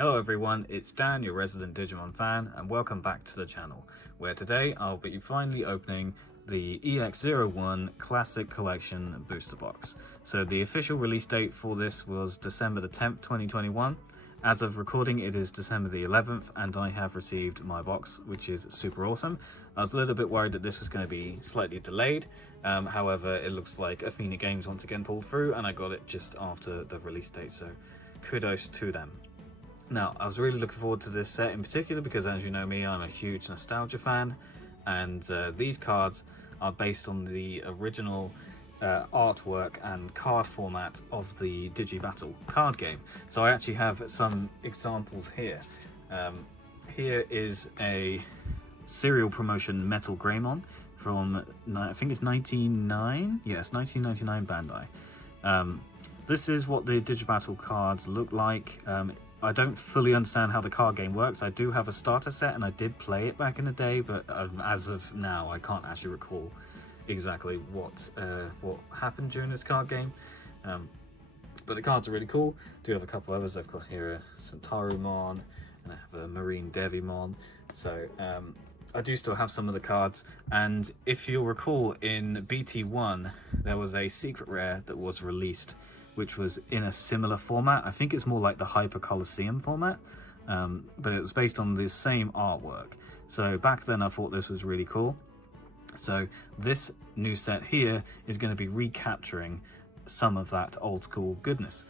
Hello everyone, it's Dan, your resident Digimon fan, and welcome back to the channel, where today I'll be finally opening the EX-01 Classic Collection booster box. So the official release date for this was December the 10th, 2021. As of recording, it is December the 11th, and I have received my box, which is super awesome. I was a little bit worried that this was going to be slightly delayed, however, it looks like Athena Games once again pulled through, and I got it just after the release date, so kudos to them. Now, I was really looking forward to this set in particular because, as you know me, I'm a huge nostalgia fan, and these cards are based on the original artwork and card format of the Digibattle card game. So I actually have some examples here. Here is a serial promotion Metal Greymon from, I think it's 1999? Yes, 1999 Bandai. This is what the Digibattle cards look like. I don't fully understand how the card game works. I do have a starter set and I did play it back in the day, but as of now I can't actually recall exactly what happened during this card game. But the cards are really cool. I do have a couple others. I've got here a Santarumon and I have a Marine Devimon. So I do still have some of the cards, and if you'll recall, in BT1 there was a secret rare that was released which was in a similar format. I think it's more like the Hyper Colosseum format, but it was based on the same artwork. So back then I thought this was really cool. So this new set here is going to be recapturing some of that old school goodness.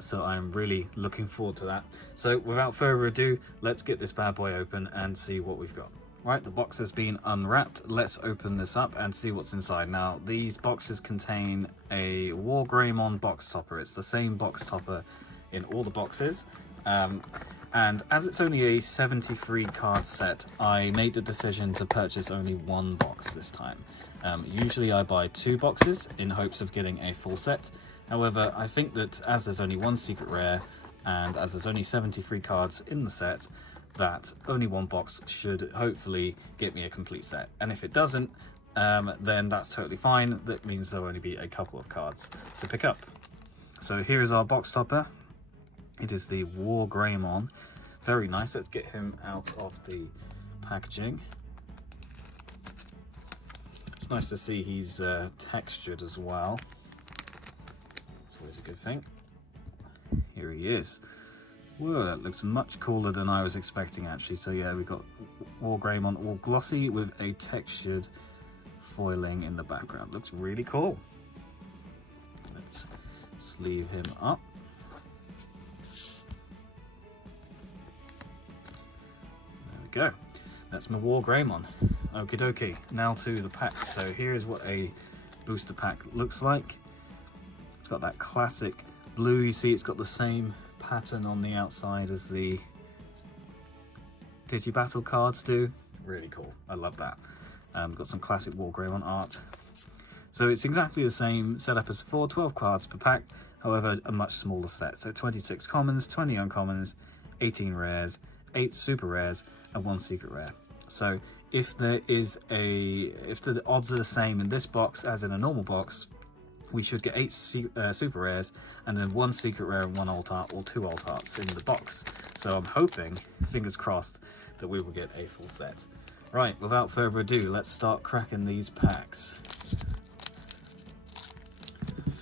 So I'm really looking forward to that. So without further ado, let's get this bad boy open and see what we've got. Right, the box has been unwrapped. Let's open this up and see what's inside. Now, these boxes contain a Wargreymon box topper. It's the same box topper in all the boxes. And as it's only a 73 card set, I made the decision to purchase only one box this time. Usually I buy 2 boxes in hopes of getting a full set. However, I think that as there's only one secret rare, and as there's only 73 cards in the set, that only one box should hopefully get me a complete set. And if it doesn't, then that's totally fine. That means there'll only be a couple of cards to pick up. So here is our box topper. It is the Wargreymon. Very nice. Let's get him out of the packaging. It's nice to see he's textured as well. It's always a good thing. Here he is. Whoa, that looks much cooler than I was expecting actually. So yeah, we've got Wargreymon all glossy with a textured foiling in the background. Looks really cool. Let's sleeve him up. There we go. That's my Wargreymon. Okie dokie. Now to the packs. So here's what a booster pack looks like. It's got that classic blue. You see it's got the same pattern on the outside as the Digibattle cards do. Really cool. I love that. Got some classic Wargreymon art. So it's exactly the same setup as before, 12 cards per pack, however a much smaller set. So 26 commons, 20 uncommons, 18 rares, 8 super rares, and 1 secret rare. So if the odds are the same in this box as in a normal box, we should get 8 super rares and then 1 secret rare and 1 alt art, or 2 alt arts in the box. So I'm hoping, fingers crossed, that we will get a full set. Right, without further ado, let's start cracking these packs.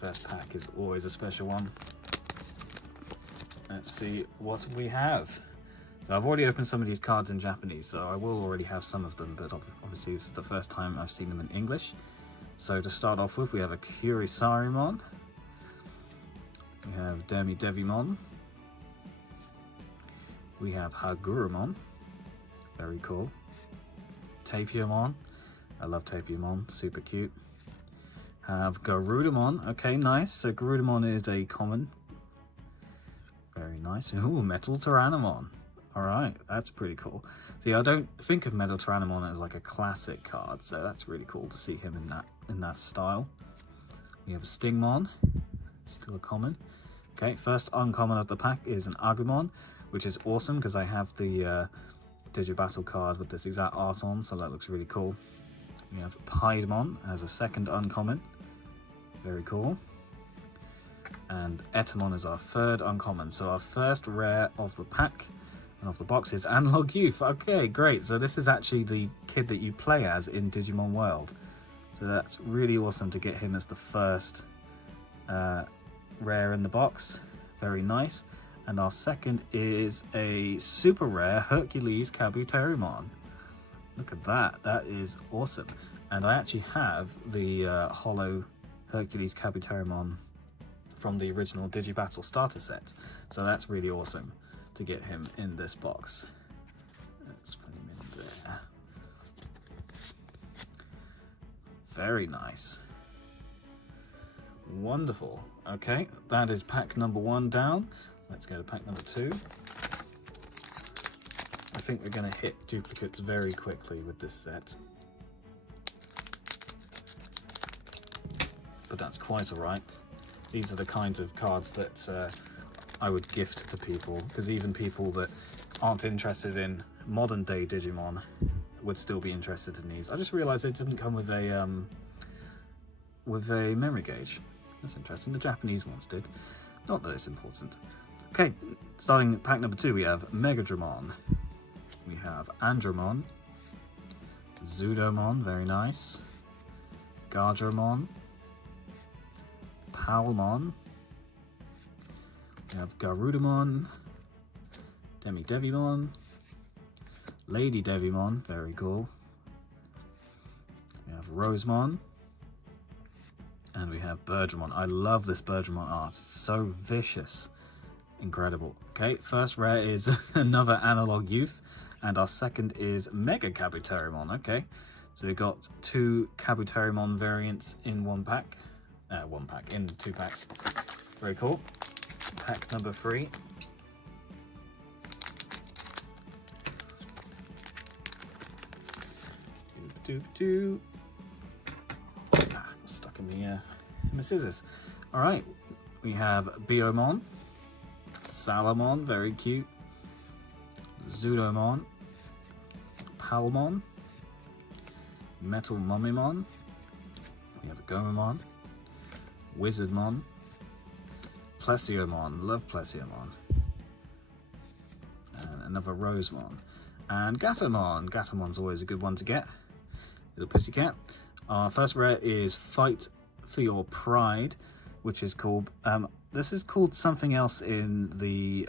First pack is always a special one. Let's see what we have. So I've already opened some of these cards in Japanese, so I will already have some of them, but obviously this is the first time I've seen them in English. So to start off with, we have a Kirisarumon, we have Devimon, we have Hercules, very cool, Tapiamon, I love Tapiamon, super cute, have Garudamon, okay, nice, so Garudamon is a common, very nice, ooh, Metal Tyrannomon. Alright, that's pretty cool. See, I don't think of Metal Tyrannomon as like a classic card, so that's really cool to see him in that style. We have a Stingmon, still a common. Okay, first uncommon of the pack is an Agumon, which is awesome because I have the Digibattle card with this exact art on, so that looks really cool. We have Piedmon as a second uncommon, very cool. And Etamon is our third uncommon. So our first rare of the pack and of the box is Analog Youth. Okay, great. So this is actually the kid that you play as in Digimon World. So that's really awesome to get him as the first rare in the box. Very nice. And our second is a super rare Hercules Kabutomon. Look at that. That is awesome. And I actually have the holo Hercules Kabutomon from the original Digibattle starter set. So that's really awesome to get him in this box. Let's put him in there. Very nice. Wonderful. Okay, that is pack number 1 down. Let's go to pack number 2. I think we're going to hit duplicates very quickly with this set. But that's quite alright. These are the kinds of cards that I would gift to people, because even people that aren't interested in modern day Digimon would still be interested in these. I just realised it didn't come with a memory gauge. That's interesting. The Japanese ones did. Not that it's important. Okay, starting pack number 2, we have Megadramon. We have Andromon. Zudomon, very nice. Gardramon. Palmon. We have Garudamon, Devimon, Lady Devimon, very cool. We have Rosemon, and we have Birdramon. I love this Birdramon art, it's so vicious, incredible. Okay, first rare is another Analog Youth, and our second is Mega Kabutomon. Okay, so we've got 2 Kabutomon variants in in 2 packs. Very cool. Pack number 3. Stuck in my scissors. All right, we have Biomon, Salamon, very cute. Zudomon, Palmon, Metal Mummymon. We have a Gomamon, Wizardmon, Plesiomon, love Plesiomon, and another Rosemon, and Gatomon. Gatomon's always a good one to get, little pussycat. Our first rare is Fight for Your Pride, which is called, this is called something else in the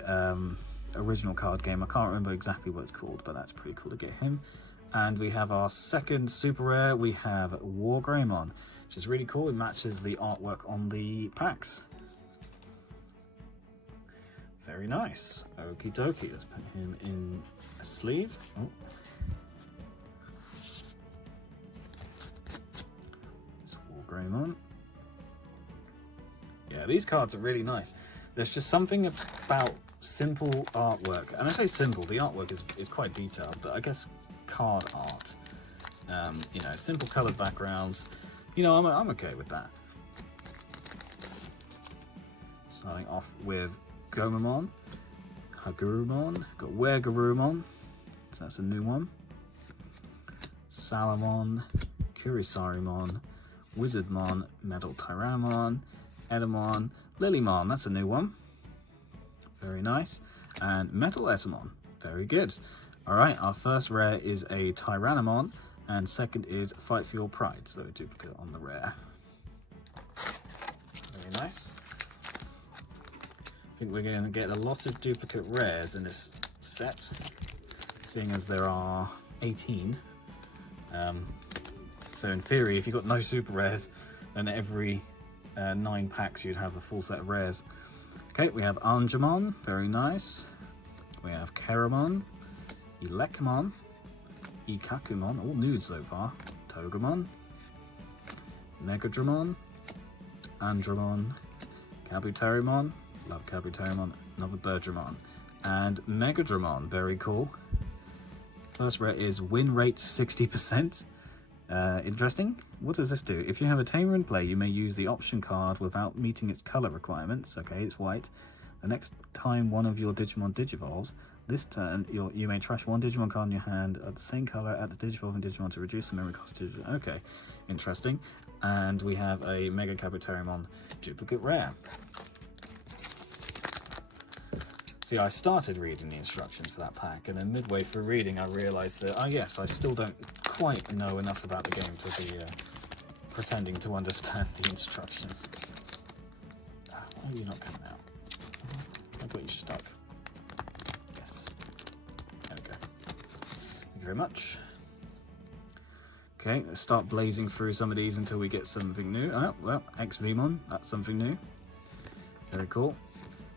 original card game. I can't remember exactly what it's called, but that's pretty cool to get him. And we have our second super rare, we have Wargreymon, which is really cool. It matches the artwork on the packs. Very nice. Okie dokie. Let's put him in a sleeve. Oh. It's Wargreymon. Yeah, these cards are really nice. There's just something about simple artwork. And I say simple, the artwork is quite detailed, but I guess card art. You know, simple colored backgrounds. You know, I'm okay with that. Starting off with Gomamon, Hagurumon, got Wargreymon, so that's a new one. Salamon, Kirisarumon, Wizardmon, Metal Tyrannomon, Etamon, Lilymon, that's a new one. Very nice. And Metal Etamon, very good. Alright, our first rare is a Tyrannomon, and second is Fight for Your Pride, so a duplicate on the rare. Very nice. I think we're going to get a lot of duplicate rares in this set, seeing as there are 18. So in theory, if you've got no super rares, then every 9 packs you'd have a full set of rares. Okay, we have Angemon, very nice. We have Keramon, Elekmon, Ikakumon, all nude so far. Togemon, Megadramon, Andromon, Kabutomon, love Kabutomon, another Birdramon, and Megadramon, very cool. First rare is win rate 60%. Interesting. What does this do? If you have a tamer in play, you may use the option card without meeting its color requirements. Okay, it's white. The next time one of your Digimon digivolves, this turn you may trash one Digimon card in your hand at the same color at the digivolving Digimon to reduce the memory cost. Okay, interesting. And we have a Mega Kabutomon duplicate rare. See, I started reading the instructions for that pack, and then midway through reading I realised that, oh yes, I still don't quite know enough about the game to be pretending to understand the instructions. Why are you not coming out? I've got you stuck. Yes. There we go. Thank you very much. Okay, let's start blazing through some of these until we get something new. Oh, well, EX-01, that's something new. Very cool.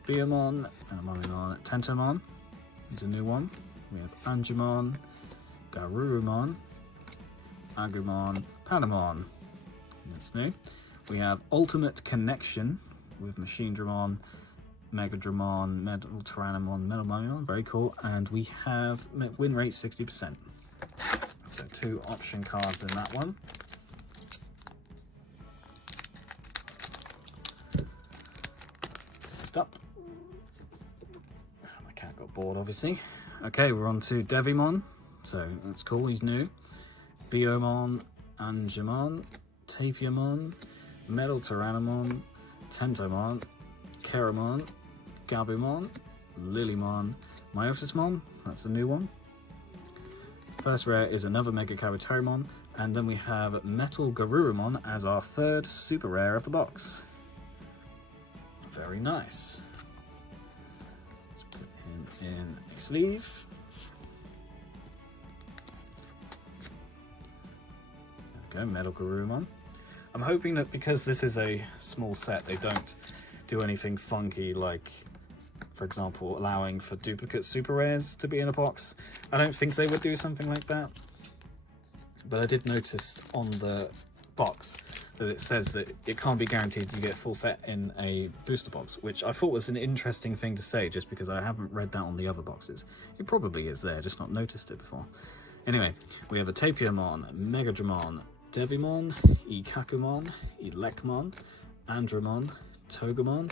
Biomon, Mumimon, Tentomon, it's a new one. We have Angemon, Garurumon, Agumon, Patamon, that's new. We have Ultimate Connection with Machinedramon, Megadramon, Metal Tyrannomon, Metal Mumimon, very cool. And we have win rate 60%. So 2 option cards in that one. Next up. My cat got bored, obviously. Okay, we're on to Devimon. So that's cool, he's new. Biomon, Angemon, Tapiamon, Metal Tyrannomon, Tentomon, Kirisarumon, Gabumon, Lilymon, Myotismon, that's a new one. First rare is another Mega Kabutomon, and then we have Metal Garurumon as our 3rd super rare of the box. Very nice. Let's put him in a sleeve. There we go, Metal Garurumon. I'm hoping that because this is a small set, they don't do anything funky like, for example, allowing for duplicate super rares to be in a box. I don't think they would do something like that. But I did notice on the box that it says that it can't be guaranteed you get a full set in a booster box, which I thought was an interesting thing to say just because I haven't read that on the other boxes. It probably is there, just not noticed it before. Anyway, we have a Tapiamon, Megadramon, Devimon, Ikakumon, Elekmon, Andromon, Togemon,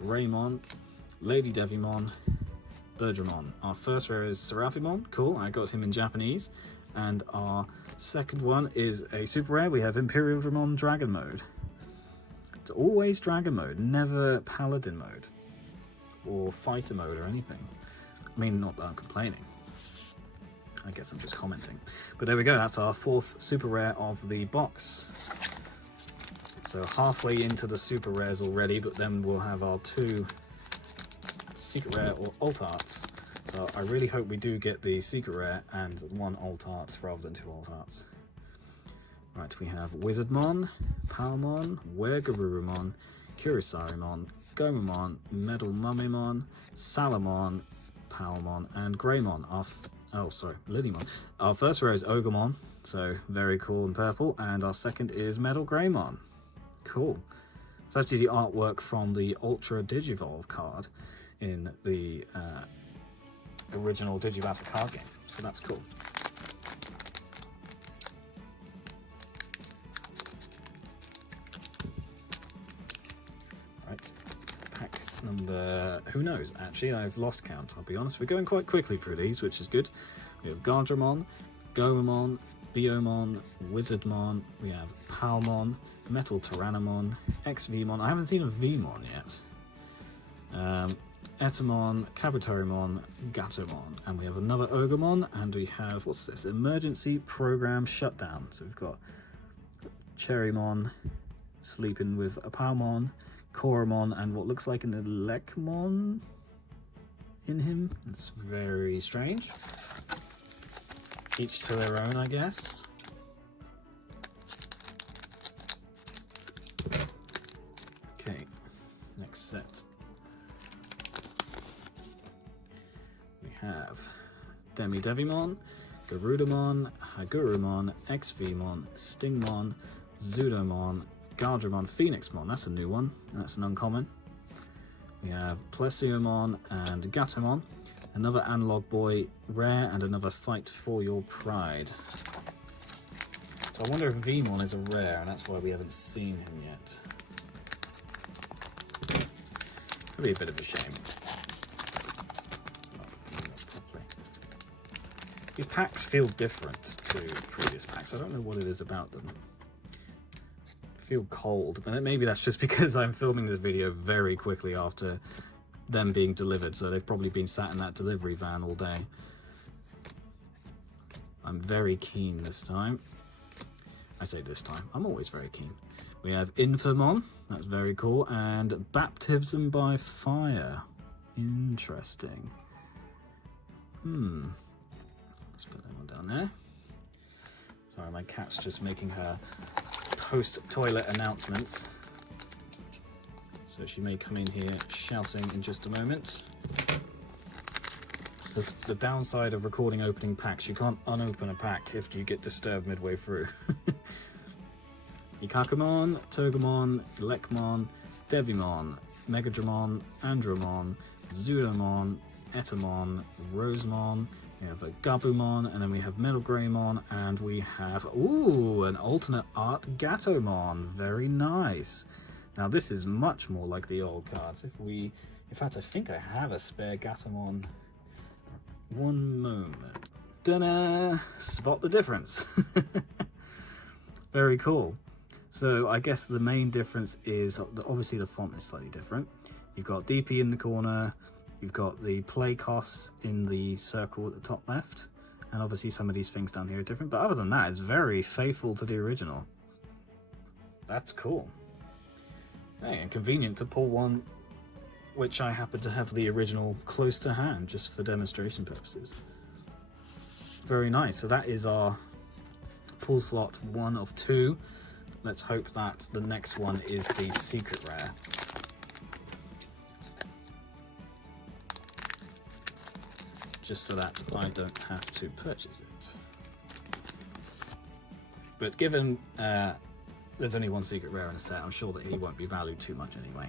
Greymon, Lady Devimon, Birdramon. Our first rare is Seraphimon, cool, I got him in Japanese. And our second one is a super rare. We have Imperial Dramon Dragon Mode. It's always Dragon Mode, never Paladin Mode or Fighter Mode or anything. I mean, not that I'm complaining. I guess I'm just commenting. But there we go, that's our 4th super rare of the box. So halfway into the super rares already, but then we'll have our 2 secret rare or alt arts. So I really hope we do get the secret rare and 1 alt arts rather than 2 alt arts. Right, we have Wizardmon, Palmon, Wargreymon, Kirisarumon, Gomamon, Metal Mumimon, Salamon, Palmon, and Greymon. Lilymon. Our first rare is Ogremon, so very cool and purple, and our second is Metal Greymon. Cool. It's actually the artwork from the Ultra Digivolve card in the original Digibattle card game, so that's cool. Right, pack number, who knows, actually I've lost count, I'll be honest. We're going quite quickly through these, which is good. We have Gardramon, Gomamon, Biomon, Wizardmon, we have Palmon, Metal Tyrannomon, EX-01, I haven't seen a Vmon yet. Etamon, Kabutomon, Gatomon, and we have another Ogremon, and we have, what's this, Emergency Program Shutdown. So we've got Cherrymon sleeping with a Palmon, Koromon, and what looks like an Elekmon in him. It's very strange. Each to their own, I guess. Okay, next set. We have Devimon, Garudamon, Hagurumon, EX-01, Stingmon, Zudomon, Gardramon, Phoenixmon, that's a new one, that's an uncommon. We have Plesiomon and Gatomon, another Analog Boy rare, and another Fight for Your Pride. So I wonder if Vmon is a rare, and that's why we haven't seen him yet. Could be a bit of a shame. These packs feel different to previous packs. I don't know what it is about them. I feel cold, but maybe that's just because I'm filming this video very quickly after them being delivered, so they've probably been sat in that delivery van all day. I'm very keen this time. I say this time, I'm always very keen. We have Infamon, that's very cool, and Baptism by Fire. Interesting. Let's put that one down there. Sorry, my cat's just making her post-toilet announcements. So she may come in here shouting in just a moment. It's the downside of recording opening packs. You can't unopen a pack if you get disturbed midway through. Ikakumon, Togemon, Lekmon, Devimon, Megadramon, Andromon, Zudomon, Etamon, Rosemon, we have a Gabumon, and then we have Wargreymon, and we have, ooh, an alternate art Gatomon. Very nice. Now this is much more like the old cards. In fact, I think I have a spare Gatomon. One moment. Ta-da! Spot the difference. Very cool. So I guess the main difference is, obviously the font is slightly different. You've got DP in the corner, you've got the play costs in the circle at the top left, and obviously some of these things down here are different, but other than that, it's very faithful to the original. That's cool. Hey, and convenient to pull one which I happen to have the original close to hand, just for demonstration purposes. Very nice. So that is our pull slot 1 of 2. Let's hope that the next one is the secret rare. Just so that I don't have to purchase it. But given there's only one secret rare in a set, I'm sure that he won't be valued too much anyway.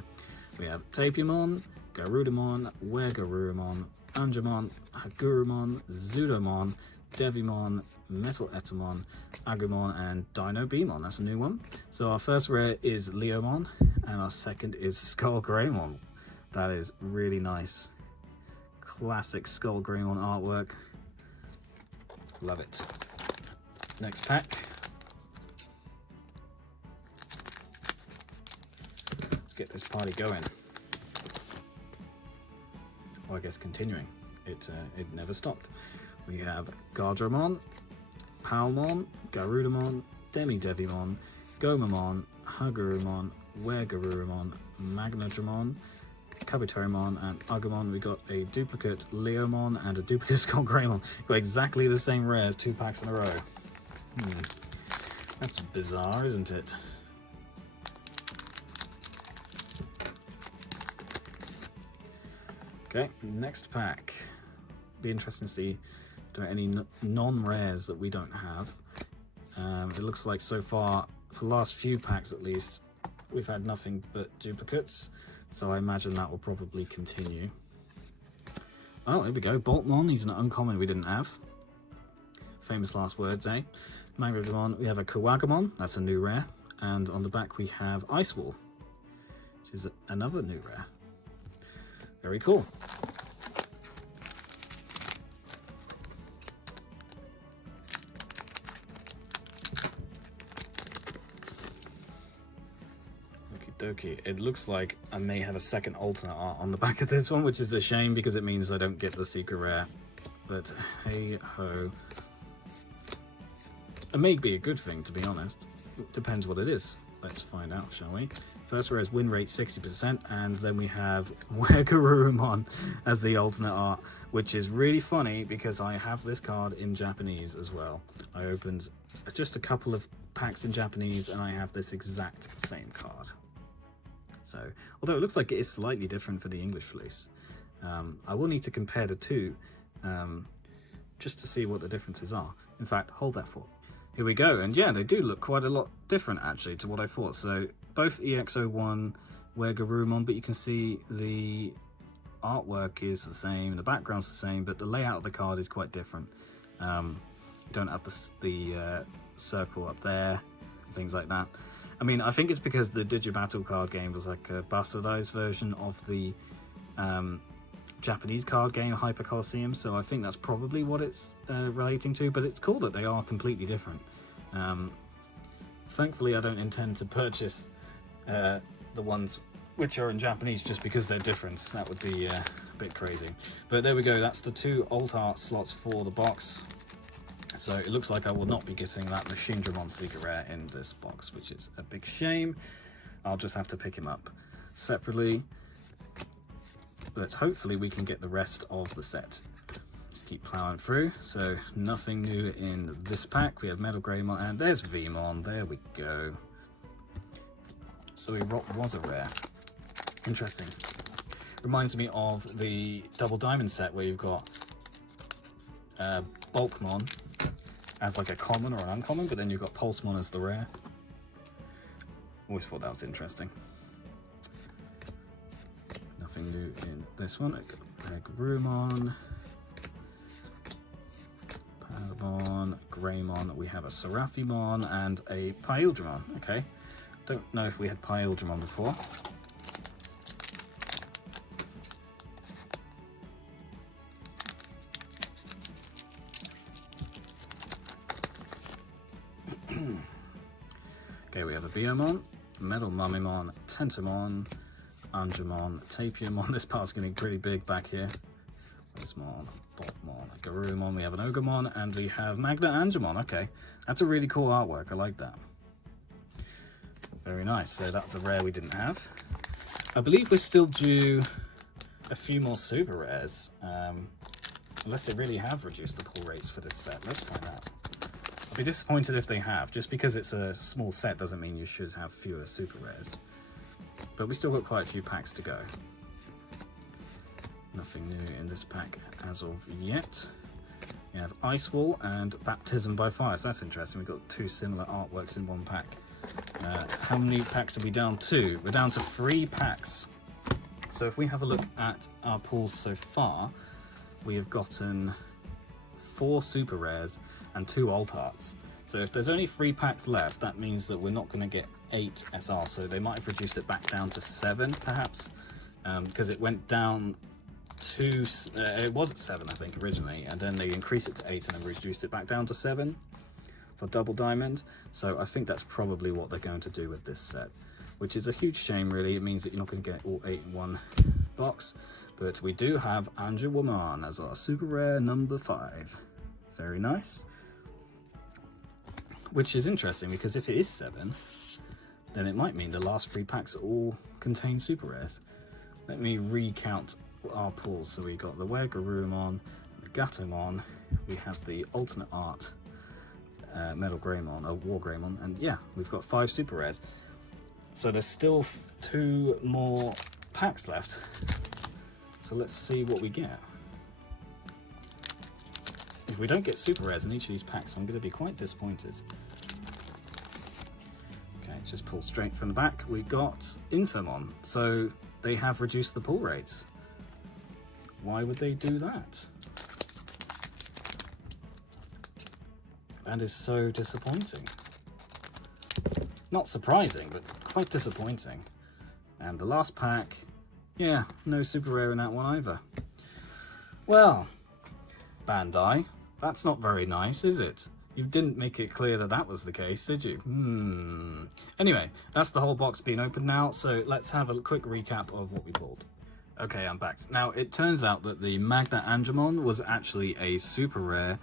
We have Tapumon, Garudamon, Wargreymon, Angemon, Hagurumon, Zudomon, Devimon, Metal Etamon, Agumon, and Dino Beamon. That's a new one. So our first rare is Leomon, and our second is Skullgreymon. That is really nice. Classic Skullgreymon artwork. Love it. Next pack. Let's get this party going. Or I guess continuing. It never stopped. We have Gardramon, Palmon, Garudamon, Devimon, Gomamon, Hagurumon, Wargreymon, Magnadramon, Kabutomon, and Agumon. We got a duplicate Leomon and a duplicate Skullgreymon. Got exactly the same rares 2 packs in a row. That's bizarre, isn't it? Okay, next pack. Be interesting to see if there are any non-rares that we don't have. It looks like so far, for the last few packs at least, we've had nothing but duplicates, so I imagine that will probably continue. Oh, here we go. Boltmon, he's an uncommon we didn't have. Famous last words, eh? Magrodamon, we have a Kawagamon, that's a new rare. And on the back we have Ice Wall, which is another new rare. Very cool. Okie, it looks like I may have a second alternate art on the back of this one, which is a shame because it means I don't get the secret rare. But hey ho. It may be a good thing, to be honest. It depends what it is. Let's find out, shall we? First rare is win rate 60%, and then we have Wargreymon as the alternate art, which is really funny because I have this card in Japanese as well. I opened just a couple of packs in Japanese and I have this exact same card. So, although it looks like it is slightly different for the English fleece, I will need to compare the two just to see what the differences are. In fact, hold that thought. Here we go, and yeah, they do look quite a lot different actually to what I thought. So, both EX-01, Wargreymon, but you can see the artwork is the same, the background's the same, but the layout of the card is quite different. You don't have the circle up there, things like that. I mean, I think it's because the Digibattle card game was like a bastardized version of the Japanese card game, Hyper Colosseum, so I think that's probably what it's relating to, but it's cool that they are completely different. Thankfully, I don't intend to purchase the ones which are in Japanese just because they're different. That would be a bit crazy. But there we go, that's the 2 alt art slots for the box. So it looks like I will not be getting that Machinedramon Secret Rare in this box, which is a big shame. I'll just have to pick him up separately. But hopefully we can get the rest of the set. Just keep plowing through. So nothing new in this pack. We have Metal Greymon, and there's Vmon. There we go. So he was a rare. Interesting. Reminds me of the Double Diamond set where you've got Bulkmon as like a common or an uncommon, but then you've got Pulsemon as the rare. Always thought that was interesting. Nothing new in this one. Hercules, Kabutomon, Greymon. We have a Seraphimon and a Pyldramon. Okay. Don't know if we had Pyldramon before. Okay, we have a Biomon, Metal Mummymon, Tentomon, Angemon, Tapiamon. This part's getting pretty big back here. Mon, Botmon, Garurumon, we have an Ogremon, and we have Magna Angemon. Okay, that's a really cool artwork. I like that. Very nice. So that's a rare we didn't have. I believe we're still due a few more super rares, unless they really have reduced the pull rates for this set. Let's find out. I'll be disappointed if they have. Just because it's a small set doesn't mean you should have fewer super rares. But we still got quite a few packs to go. Nothing new in this pack as of yet. We have Ice Wall and Baptism by Fire. So that's interesting. We've got 2 similar artworks in one pack. How many packs are we down to? We're down to 3 packs. So if we have a look at our pulls so far, we have gotten 4 super rares and 2 alt arts. So if there's only 3 packs left, that means that we're not going to get 8 SR. So they might have reduced it back down to 7, perhaps, because it went down to it was at 7, I think, originally, and then they increased it to 8 and then reduced it back down to 7 for Double Diamond. So I think that's probably what they're going to do with this set, which is a huge shame, really. It means that you're not going to get all 8 in one box. But we do have Angemon as our super rare number 5. Very nice. Which is interesting, because if it is 7, then it might mean the last 3 packs all contain super rares. Let me recount our pulls. So we got the Wargreymon, the Gatomon, we have the alternate art Metal Greymon, Wargreymon, and yeah, we've got 5 super rares. So there's still 2 more packs left. So let's see what we get. If we don't get super rares in each of these packs, I'm going to be quite disappointed. Okay, just pull straight from the back. We got Infomon. So they have reduced the pull rates. Why would they do that? That is so disappointing. Not surprising, but quite disappointing. And the last pack, yeah, no super rare in that one either. Well, Bandai, that's not very nice, is it? You didn't make it clear that that was the case, did you? Anyway, that's the whole box being opened now, so let's have a quick recap of what we pulled. Okay, I'm back. Now, it turns out that the Magna Angemon was actually a super rare,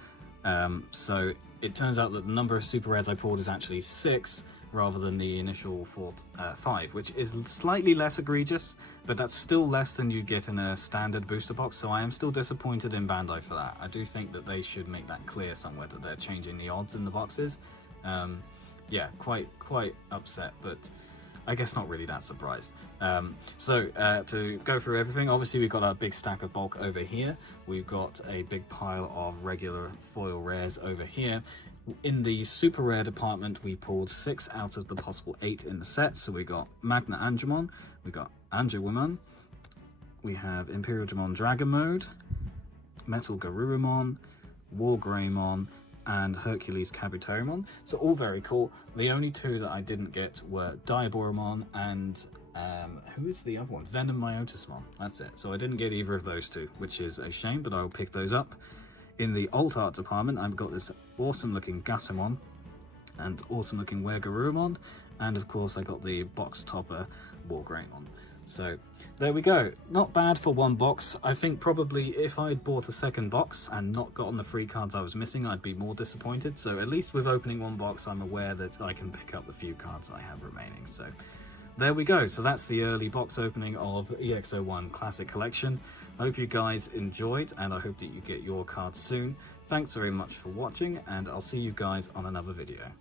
so it turns out that the number of super rares I pulled is actually 6, rather than the initial 5, which is slightly less egregious, but that's still less than you'd get in a standard booster box, so I am still disappointed in Bandai for that. I do think that they should make that clear somewhere, that they're changing the odds in the boxes. Yeah, quite upset, but I guess not really that surprised. To go through everything, obviously we've got our big stack of bulk over here. We've got a big pile of regular foil rares over here. In the super rare department, we pulled 6 out of the possible 8 in the set. So we got Magna Angemon, we got Angemon, we have Imperial Digimon Dragon Mode, Metal Garurumon, Wargreymon, and Hercules Kabutomon. So all very cool. The only 2 that I didn't get were Diaboromon and who is the other one? Venom Myotismon. That's it. So I didn't get either of those 2, which is a shame, but I'll pick those up. In the alt art department, I've got this awesome looking Gatomon and awesome looking Wargreymon, and of course I got the box topper Wargreymon. So there we go. Not bad for one box. I think probably if I'd bought a second box and not gotten the free cards I was missing, I'd be more disappointed. So at least with opening one box, I'm aware that I can pick up the few cards I have remaining. So there we go. So that's the early box opening of EX-01 Classic Collection. I hope you guys enjoyed, and I hope that you get your cards soon. Thanks very much for watching, and I'll see you guys on another video.